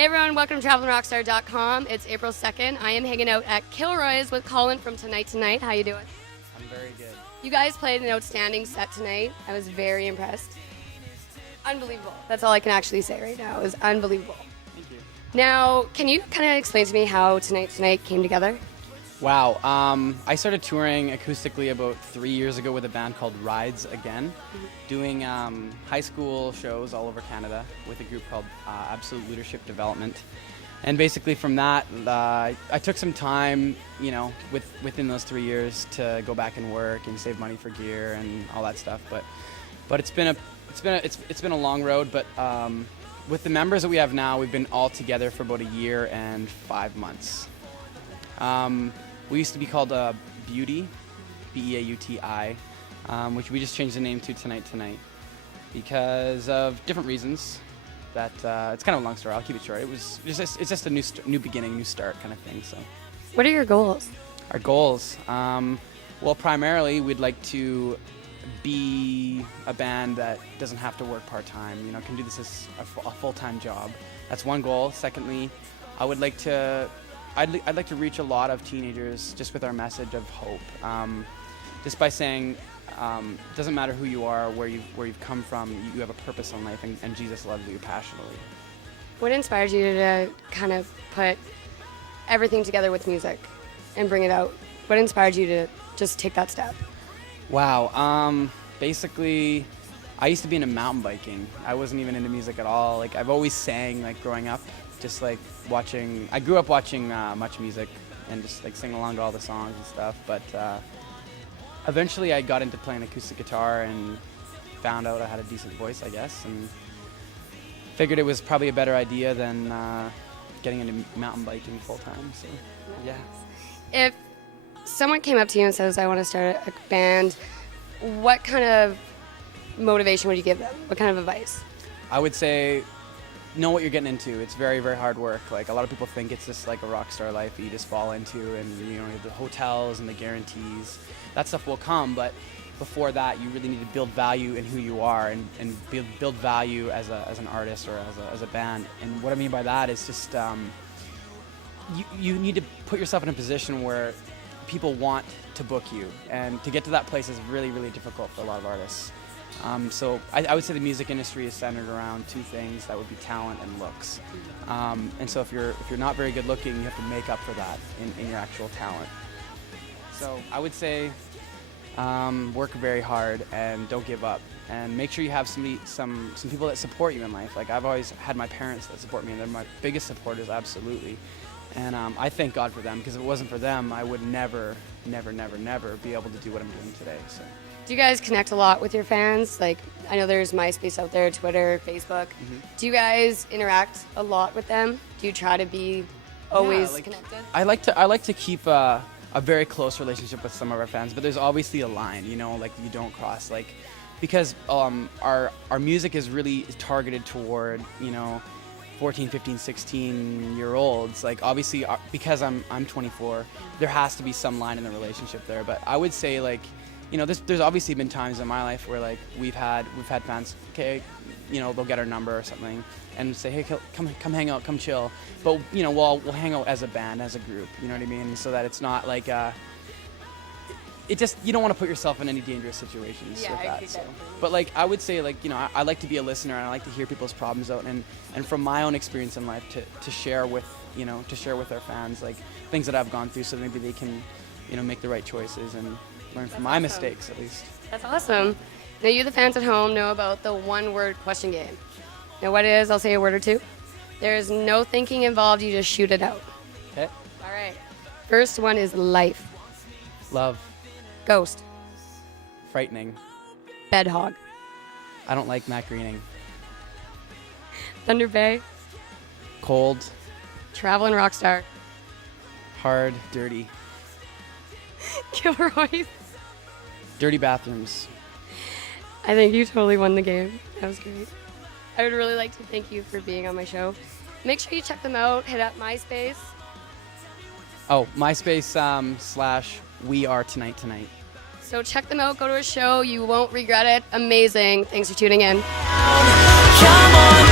Hey everyone, welcome to TravellinRockstar.com. It's April 2nd. I am hanging out at Kilroy's with Colin from Tonight Tonight. How you doing? I'm very good. You guys played an outstanding set tonight. I was very impressed. Unbelievable. That's all I can actually say right now. It was unbelievable. Thank you. Now, can you kind of explain to me how Tonight Tonight came together? Wow. I started touring acoustically about 3 years ago with a band called Rides Again, doing high school shows all over Canada with a group called Absolute Leadership Development. And basically from that, I took some time, within those 3 years to go back and work and save money for gear and all that stuff. But it's been a long road. But with the members that we have now, we've been all together for about a year and 5 months. We used to be called Beauty, B-E-A-U-T-I, which we just changed the name to Tonight because of different reasons. That it's kind of a long story. I'll keep it short. It's just a new beginning, new start kind of thing. So, What are your goals? our goals. Well, primarily we'd like to be a band that doesn't have to work part-time. Can do this as a full-time job. That's one goal. Secondly, I'd like to reach a lot of teenagers just with our message of hope. Just by saying, it doesn't matter who you are, where you've come from, you have a purpose in life, and Jesus loves you passionately. What inspired you to kind of put everything together with music and bring it out? What inspired you to just take that step? Wow. Basically, I used to be into mountain biking. I wasn't even into music at all. Like, I've always sang, like, growing up, just like watching. I grew up watching much music and just like singing along to all the songs and stuff. But eventually, I got into playing acoustic guitar and found out I had a decent voice, I guess, and figured it was probably a better idea than getting into mountain biking full time. So, yeah. If someone came up to you and says, I want to start a band, what kind of motivation would you give them? What kind of advice? I would say, know what you're getting into. It's very, very hard work. Like, a lot of people think it's just like a rock star life that you just fall into, and the hotels and the guarantees. That stuff will come, but before that, you really need to build value in who you are and build value as an artist or as a band. And what I mean by that is just you need to put yourself in a position where people want to book you, and to get to that place is really, really difficult for a lot of artists. So I would say the music industry is centered around two things. That would be talent and looks. And so if you're not very good looking, you have to make up for that in your actual talent. So I would say work very hard and don't give up. And make sure you have some people that support you in life. Like, I've always had my parents that support me, and they're my biggest supporters, absolutely. And I thank God for them, because if it wasn't for them, I would never be able to do what I'm doing today. So. Do you guys connect a lot with your fans? Like, I know there's MySpace out there, Twitter, Facebook. Mm-hmm. Do you guys interact a lot with them? Do you try to be always connected? I like to keep a very close relationship with some of our fans, but there's obviously a line, like you don't cross, like, because our music is really targeted toward 14, 15, 16-year-olds. Like, obviously, because I'm 24, there has to be some line in the relationship there. But I would say, like, there's obviously been times in my life where, like, we've had fans, okay, they'll get our number or something and say, hey, come hang out, come chill. But we'll hang out as a band, as a group. You know what I mean? So that it's not like you don't want to put yourself in any dangerous situations with that. So. But, like, I would say, like, I like to be a listener, and I like to hear people's problems out, and from my own experience in life to share with our fans, like, things that I've gone through, so maybe they can make the right choices and learn from my mistakes, at least. That's awesome. Now, you, the fans at home, know about the one-word question game. Now, what it is, I'll say a word or two. There's no thinking involved. You just shoot it out. Okay. All right. First one is life. Love. Ghost. Frightening. Bed hog. I don't like Matt Greening. Thunder Bay. Cold. Travellin Rockstar. Hard. Dirty. Kilroy's. Dirty bathrooms. I think you totally won the game. That was great. I would really like to thank you for being on my show. Make sure you check them out. Hit up MySpace. Oh, MySpace /We Are Tonight Tonight. So check them out. Go to a show. You won't regret it. Amazing. Thanks for tuning in. Come on,